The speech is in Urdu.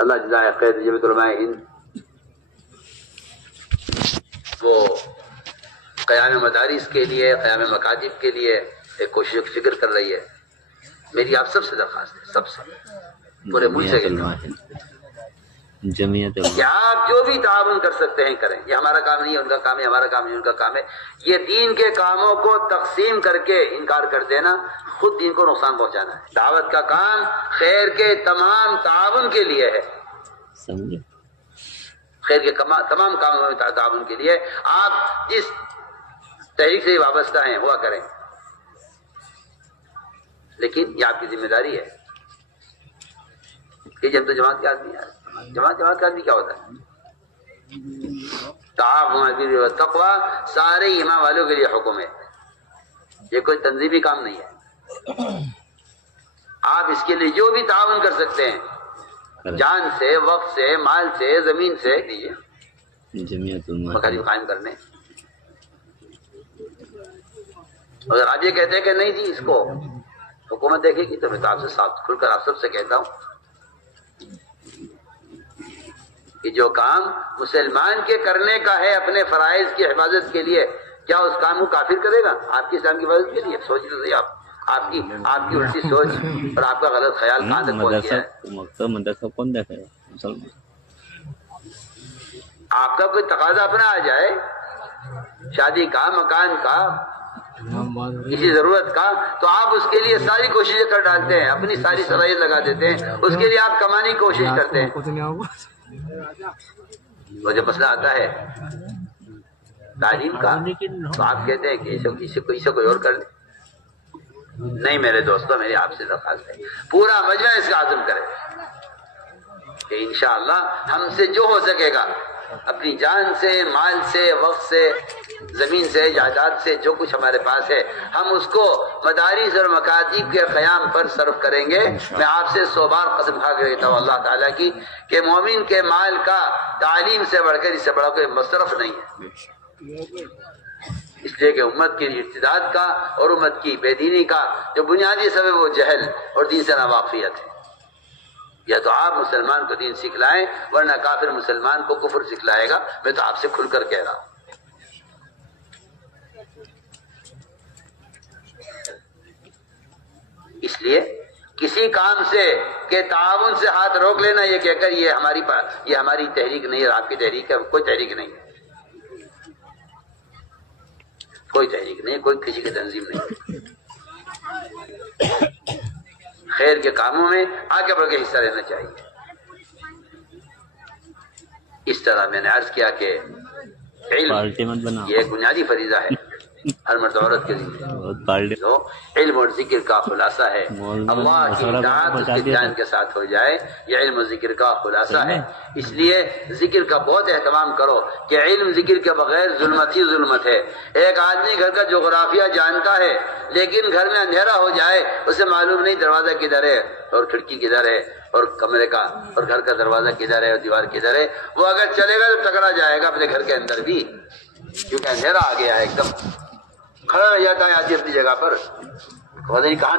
اللہ جزائے خیر جمعیت علماء ہند وہ قیام مدارس کے لیے، قیام مکاتب کے لیے ایک کوشش فکر کر رہی ہے. میری آپ سب سے درخواست ہے، سب سے پورے ملک سے جمعیت کہ آپ جو بھی تعاون کر سکتے ہیں کریں. یہ ہمارا کام نہیں ہے، ان کا کام ہے، ہمارا کام نہیں ان کا کام ہے. یہ دین کے کاموں کو تقسیم کر کے انکار کر دینا خود دین کو نقصان پہنچانا ہے. دعوت کا کام خیر کے تمام تعاون کے لیے ہے، سمجھے، خیر کے تمام کاموں میں تعاون کے لیے. آپ جس تحریک سے وابستہ ہیں ہوا کریں، لیکن یہ آپ کی ذمہ داری ہے کہ جب تو جماعت کے آدمی ہے. جماعت کا آدمی کیا ہوتا ہے؟ تعاون البر والتقوی سارے ایمان والوں کے لیے حکم ہے، یہ کوئی تنظیمی کام نہیں ہے. آپ اس کے لیے جو بھی تعاون کر سکتے ہیں، جان سے، وقت سے، مال سے، زمین سے دیجیے جمعیت مکاتب قائم کرنے. اگر آپ یہ کہتے ہیں کہ نہیں جی اس کو حکومت دیکھے گی، تو میں تو آپ سے صاف کھل کر آپ سب سے کہتا ہوں کہ جو کام مسلمان کے کرنے کا ہے اپنے فرائض کی حفاظت کے لیے، کیا اس کام کو کافر کرے گا آپ کی اسلام کی حفاظت کے لیے؟ سوچ لیں آپ کی الٹی سوچ اور آپ کا غلط خیال کہاں تک پہنچ گیا ہے. مدرسہ کون دیکھے گا؟ مسلمان. آپ کا کوئی تقاضا اپنا آ جائے شادی کا، مکان کا، کسی ضرورت کا، تو آپ اس کے لیے ساری کوششیں کر ڈالتے ہیں، اپنی ساری صلاحیت لگا دیتے ہیں، اس کے لیے آپ کمانے کی کوشش کرتے ہیں. وہ جب مسئلہ آتا ہے تعلیم کا تو آپ کہتے ہیں کہ اسے کوئی اور کر لے. نہیں میرے دوستوں، میری آپ سے درخواست ہے پورا مجمع اس کا عزم کرے کہ انشاءاللہ ہم سے جو ہو سکے گا اپنی جان سے، مال سے، وقت سے، زمین سے، جائیداد سے، جو کچھ ہمارے پاس ہے ہم اس کو مدارس اور مکاتب کے قیام پر صرف کریں گے. میں آپ سے 100 بار قسم کھا کے کہتا ہوں اللہ تعالیٰ کی کہ مومن کے مال کا تعلیم سے بڑھ کر اس سے بڑا کوئی مصرف نہیں ہے. اس لیے کہ امت کی ارتداد کا اور امت کی بے دینی کا جو بنیادی سبب وہ جہل اور دین سے ناواقفیت ہے. یا تو آپ مسلمان کو دین سکھلائیں، ورنہ کافر مسلمان کو کفر سکھلائے گا. میں تو آپ سے کھل کر کہہ رہا ہوں. اس لیے کسی کام سے کہ تعاون سے ہاتھ روک لینا یہ کہہ کر یہ ہماری تحریک نہیں ہے، آپ کی تحریک ہے. کوئی تحریک نہیں ہے، کوئی تحریک نہیں، کوئی کسی کی تنظیم نہیں. خیر کے کاموں میں آگے بڑھ کے حصہ لینا چاہیے. اس طرح میں نے عرض کیا کہ علم یہ ایک بنیادی فریضہ ہے ہر مرد عورت کے لیے. جو علم اور ذکر کا خلاصہ ہے، اللہ کی اطاعت اس کے دھیان کے ساتھ ہو جائے، یہ علم و ذکر کا خلاصہ ہے. اس لیے ذکر کا بہت اہتمام کرو کہ علم ذکر کے بغیر ظلمت ہی ظلمت ہے. ایک آدمی گھر کا جغرافیہ جانتا ہے لیکن گھر میں اندھیرا ہو جائے اسے معلوم نہیں دروازہ کدھر ہے اور کھڑکی کدھر ہے اور کمرے کا اور گھر کا دروازہ کدھر ہے اور دیوار کدھر ہے. وہ اگر چلے گا تو ٹکرا جائے گا اپنے گھر کے اندر بھی، کیونکہ اندھیرا آ گیا ہے. ایک دم کھڑا رہ جاتا ہے آدمی اپنی جگہ پر، پتہ نہیں کہاں